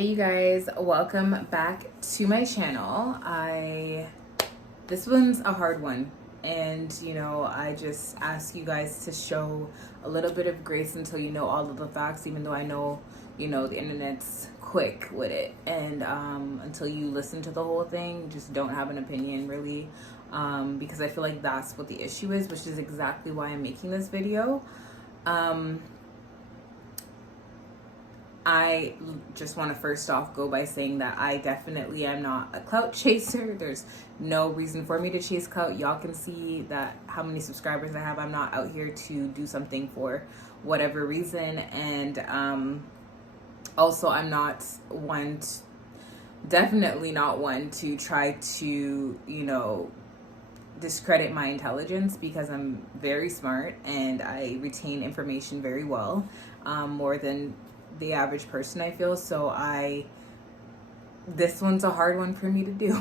Hey you guys, welcome back to my channel. This one's a hard one, and I just ask you guys to show a little bit of grace until you know all of the facts, even though I know the internet's quick with it, and until you listen to the whole thing, just don't have an opinion really, because I feel like that's what the issue is, which is exactly why I'm making this video. I just want to first off go by saying that I definitely am not a clout chaser. There's no reason for me to chase clout. Y'all can see that how many subscribers I have. I'm not out here to do something for whatever reason. And also I'm not definitely not one to try to, discredit my intelligence, because I'm very smart and I retain information very well, more than the average person, I feel. So this one's a hard one for me to do,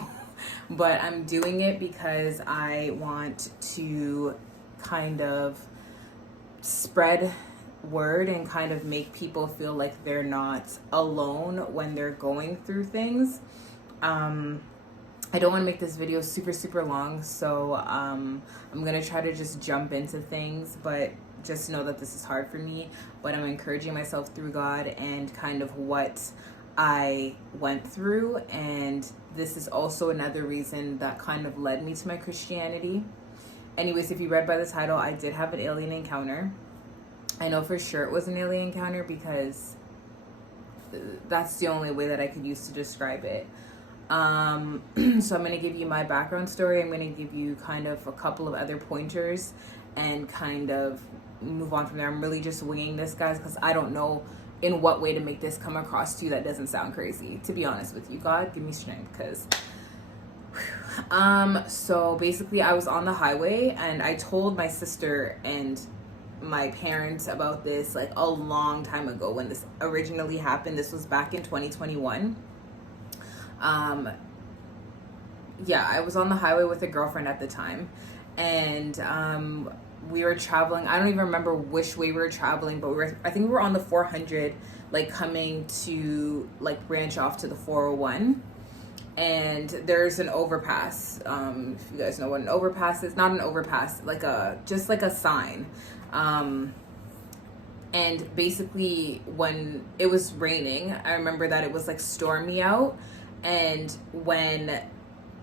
but I'm doing it because I want to kind of spread word and kind of make people feel like they're not alone when they're going through things. I don't want to make this video super long, so I'm gonna try to just jump into things, but just know that this is hard for me. But I'm encouraging myself through God and kind of what I went through, and this is also another reason that kind of led me to my Christianity. Anyways, if you read by the title, I did have an alien encounter. I know for sure it was an alien encounter because that's the only way that I could use to describe it. So I'm going to give you my background story. I'm going to give you kind of a couple of other pointers and kind of move on from there. I'm really just winging this, guys, because I don't know in what way to make this come across to you that doesn't sound crazy, to be honest with you. God, give me strength, because so basically I was on the highway and I told my sister and my parents about this like a long time ago when this originally happened. This was back in 2021. Yeah, I was on the highway with a girlfriend at the time, and we were traveling. I don't even remember which way we were traveling, but I think we were on the 400, like coming to like branch off to the 401, and there's an overpass. If you guys know what an overpass is, not an overpass, just like a sign. And basically when it was raining, I remember that it was like stormy out, and when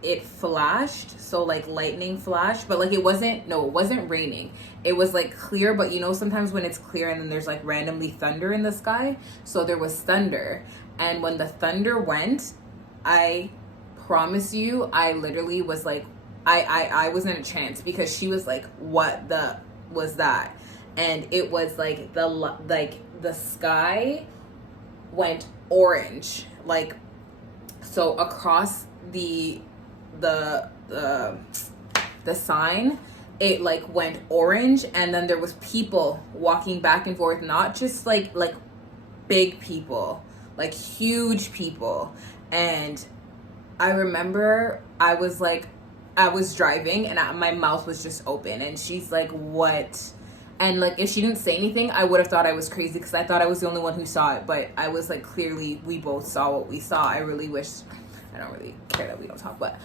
it flashed, so like lightning flashed, but like it wasn't raining. It was like clear, but sometimes when it's clear and then there's like randomly thunder in the sky. So there was thunder, and when the thunder went, I promise you, I literally was like, I was in a trance, because she was like, what the was that? And it was like the sky went orange, like, so across the sign, it like went orange, and then there was people walking back and forth, not just like big people, like huge people. And I remember I was driving and my mouth was just open, and she's like, what? And like, if she didn't say anything, I would have thought I was crazy, because I thought I was the only one who saw it. But I was like, clearly we both saw what we saw. I really wish, I don't really care that we don't talk, but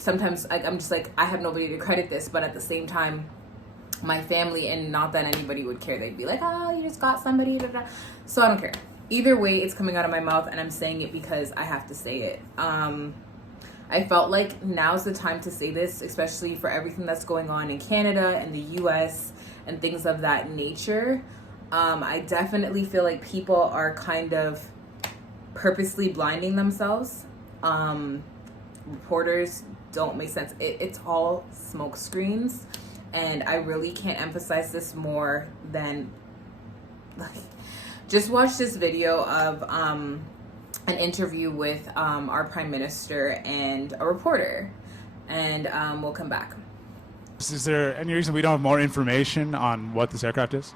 sometimes I'm just like, I have nobody to credit this, but at the same time, my family, and not that anybody would care, they'd be like, oh, you just got somebody, so I don't care. Either way, it's coming out of my mouth, and I'm saying it because I have to say it. I felt like now's the time to say this, especially for everything that's going on in Canada and the US and things of that nature. I definitely feel like people are kind of purposely blinding themselves. Reporters don't make sense. It's all smoke screens, and I really can't emphasize this more than just watch this video of an interview with our Prime Minister and a reporter, and we'll come back. Is there any reason we don't have more information on what this aircraft is?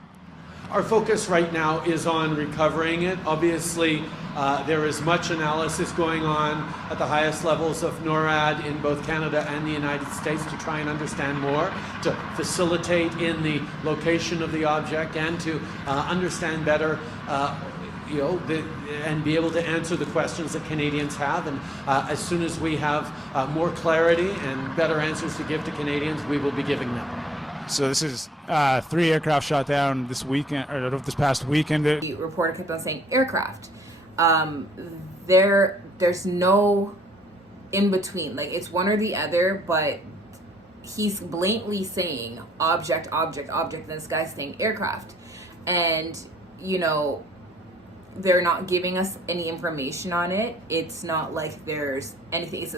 Our focus right now is on recovering it. Obviously, there is much analysis going on at the highest levels of NORAD in both Canada and the United States to try and understand more, to facilitate in the location of the object, and to understand better and be able to answer the questions that Canadians have. And as soon as we have more clarity and better answers to give to Canadians, we will be giving them. So this is 3 aircraft shot down this weekend, or this past weekend. The reporter kept on saying aircraft. There's no in between. Like, it's one or the other, but he's blatantly saying object, object, object, and this guy's saying aircraft. And, they're not giving us any information on it. It's not like there's anything.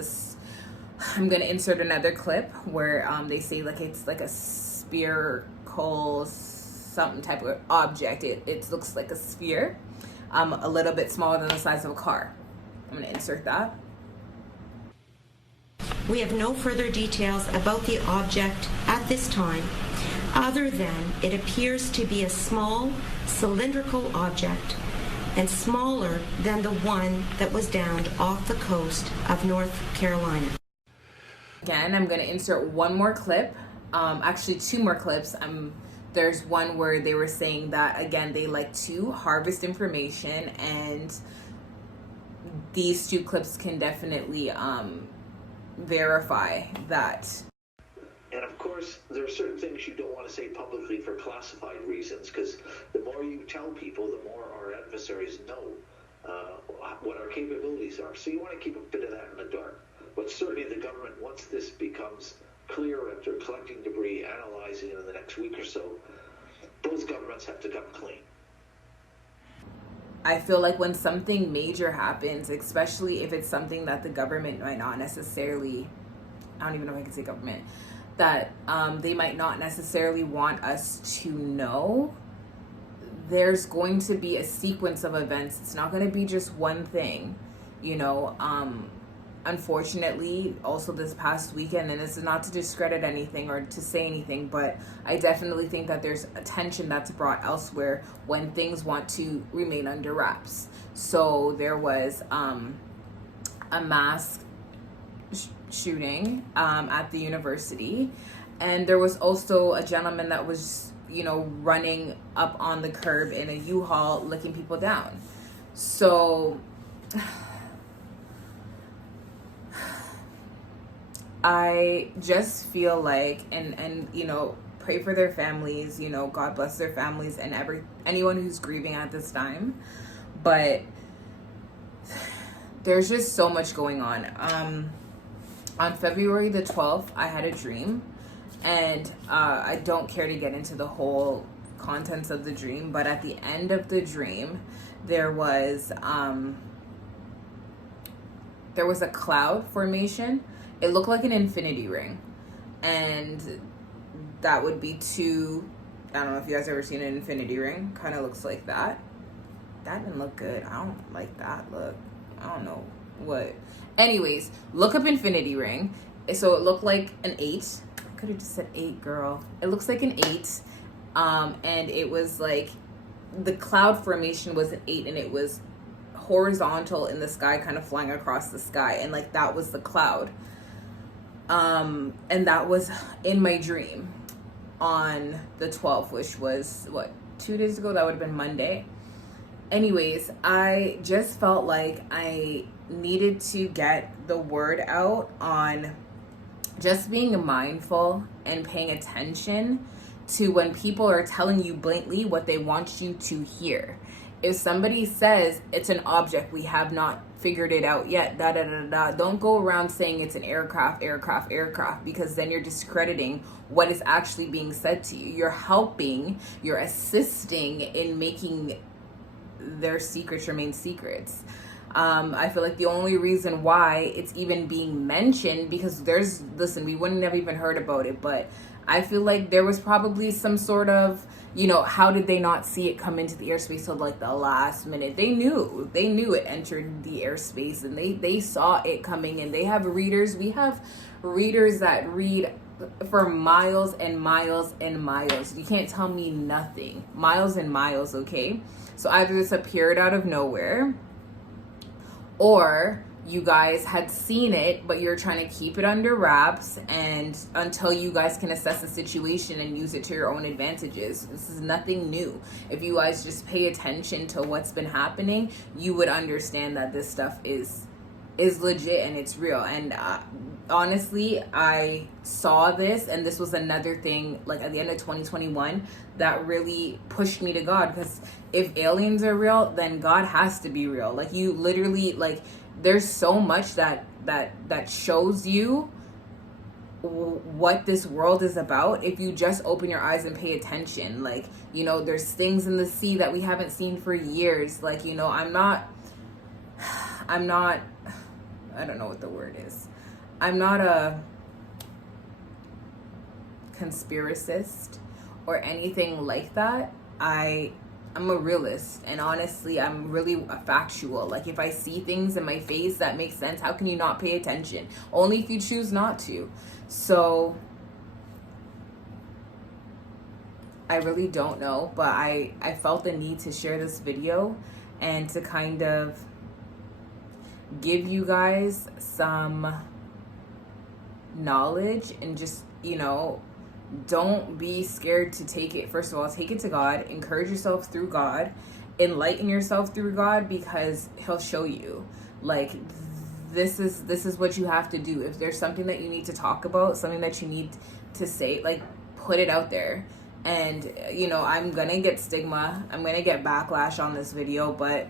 I'm going to insert another clip where they say like it's like a spherical something type of object. It looks like a sphere, a little bit smaller than the size of a car. I'm going to insert that. We have no further details about the object at this time, other than it appears to be a small cylindrical object and smaller than the one that was downed off the coast of North Carolina. Again, I'm going to insert one more clip, actually 2 more clips. There's one where they were saying that, again, they like to harvest information, and these 2 clips can definitely verify that. And of course, there are certain things you don't want to say publicly for classified reasons, because the more you tell people, the more our adversaries know what our capabilities are. So you want to keep a bit of that in the dark. But certainly the government, once this becomes clear after collecting debris, analyzing it in the next week or so, those governments have to come clean. I feel like when something major happens, especially if it's something that the government might not necessarily, I don't even know if I can say government, that they might not necessarily want us to know, there's going to be a sequence of events. It's not going to be just one thing, unfortunately, also this past weekend, and this is not to discredit anything or to say anything, but I definitely think that there's a tension that's brought elsewhere when things want to remain under wraps. So there was a mass shooting at the university, and there was also a gentleman that was running up on the curb in a U-Haul looking people down. So I just feel like, and pray for their families, God bless their families and anyone who's grieving at this time. But there's just so much going on. On February the 12th, I had a dream, and I don't care to get into the whole contents of the dream, but at the end of the dream, there was a cloud formation. It looked like an infinity ring, and that would be 2, I don't know if you guys ever seen an infinity ring, kind of looks like that. That didn't look good. I don't like that look. I don't know what. Anyways, look up infinity ring. So it looked like an 8. I could have just said 8, girl. It looks like an 8. And it was like, the cloud formation was an 8, and it was horizontal in the sky, kind of flying across the sky. And like, that was the cloud. And that was in my dream on the 12th, which was 2 days ago? That would have been Monday. Anyways, I just felt like I needed to get the word out on just being mindful and paying attention to when people are telling you blatantly what they want you to hear. If somebody says it's an object, we have not figured it out yet, don't go around saying it's an aircraft, because then you're discrediting what is actually being said to you. You're assisting in making their secrets remain secrets. I feel like the only reason why it's even being mentioned, because we wouldn't have even heard about it, but I feel like there was probably some sort of, how did they not see it come into the airspace till like the last minute? They knew it entered the airspace, and they saw it coming, and they have readers. We have readers that read for miles and miles and miles. You can't tell me nothing. Miles and miles, okay? So either this appeared out of nowhere, or you guys had seen it, but you're trying to keep it under wraps and until you guys can assess the situation and use it to your own advantages. This is nothing new. If you guys just pay attention to what's been happening, you would understand that this stuff is legit and it's real. And honestly, I saw this, and this was another thing, like at the end of 2021, that really pushed me to God, because if aliens are real, then God has to be real. Like, you literally, like, there's so much that shows you what this world is about if you just open your eyes and pay attention. Like, you know, there's things in the sea that we haven't seen for years. Like, you know, I'm not I don't know what the word is. I'm not a conspiracist or anything like that. I'm a realist, and honestly, I'm really factual. Like, if I see things in my face that make sense, how can you not pay attention? Only if you choose not to. So I really don't know, but I felt the need to share this video and to kind of give you guys some knowledge, and just, you know, don't be scared to take it. First of all, take it to God, encourage yourself through God, enlighten yourself through God, because he'll show you. Like, this is what you have to do. If there's something that you need to talk about, something that you need to say, like, put it out there. And, you know, I'm gonna get stigma, I'm gonna get backlash on this video, but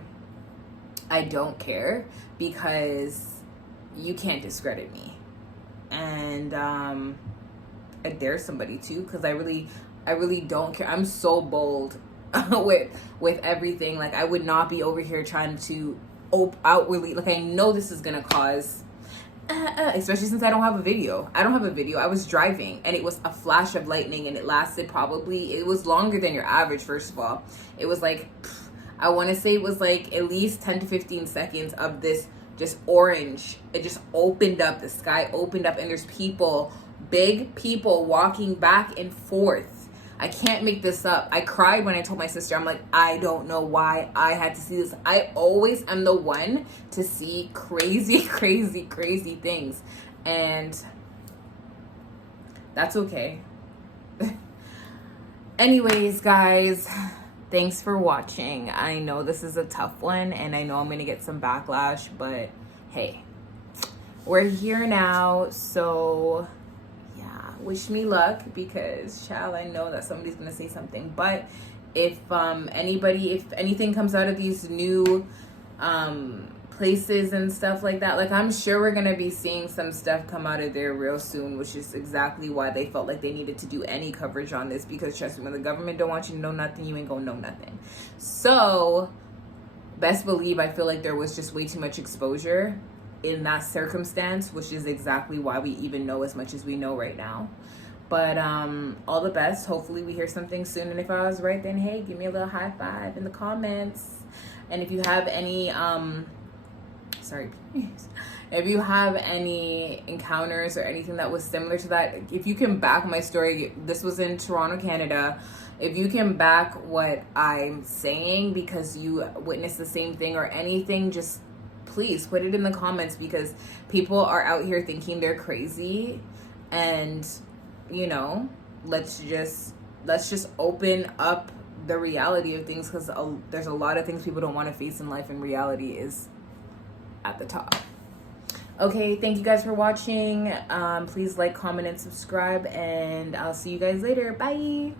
I don't care, because you can't discredit me. And I dare somebody to, because I really don't care. I'm so bold with everything. Like, I would not be over here trying to outwardly, like, I know this is gonna cause especially since I don't have a video. I was driving, and it was a flash of lightning, and it lasted it was longer than your average. First of all, it was like, I want to say it was like at least 10 to 15 seconds of this just orange. It just opened up, the sky opened up, and there's people, big people, walking back and forth. I can't make this up. I cried when I told my sister, I'm like, I don't know why I had to see this. I always am the one to see crazy, crazy, crazy things. And that's okay. Anyways, guys, thanks for watching. I know this is a tough one, and I know I'm going to get some backlash, but hey, we're here now, so wish me luck, because child, I know that somebody's gonna say something. But if anything comes out of these new places and stuff like that, like, I'm sure we're gonna be seeing some stuff come out of there real soon, which is exactly why they felt like they needed to do any coverage on this, because trust me, when the government don't want you to know nothing, you ain't gonna know nothing. So best believe, I feel like there was just way too much exposure in that circumstance, which is exactly why we even know as much as we know right now. But all the best. Hopefully we hear something soon, and if I was right, then hey, give me a little high five in the comments. And if you have any if you have any encounters or anything that was similar to that, if you can back my story, this was in Toronto, Canada. If you can back what I'm saying because you witnessed the same thing or anything, just please put it in the comments, because people are out here thinking they're crazy. And, you know, let's just open up the reality of things, because there's a lot of things people don't want to face in life, and reality is at the top. Okay, thank you guys for watching. Please like, comment, and subscribe, and I'll see you guys later. Bye.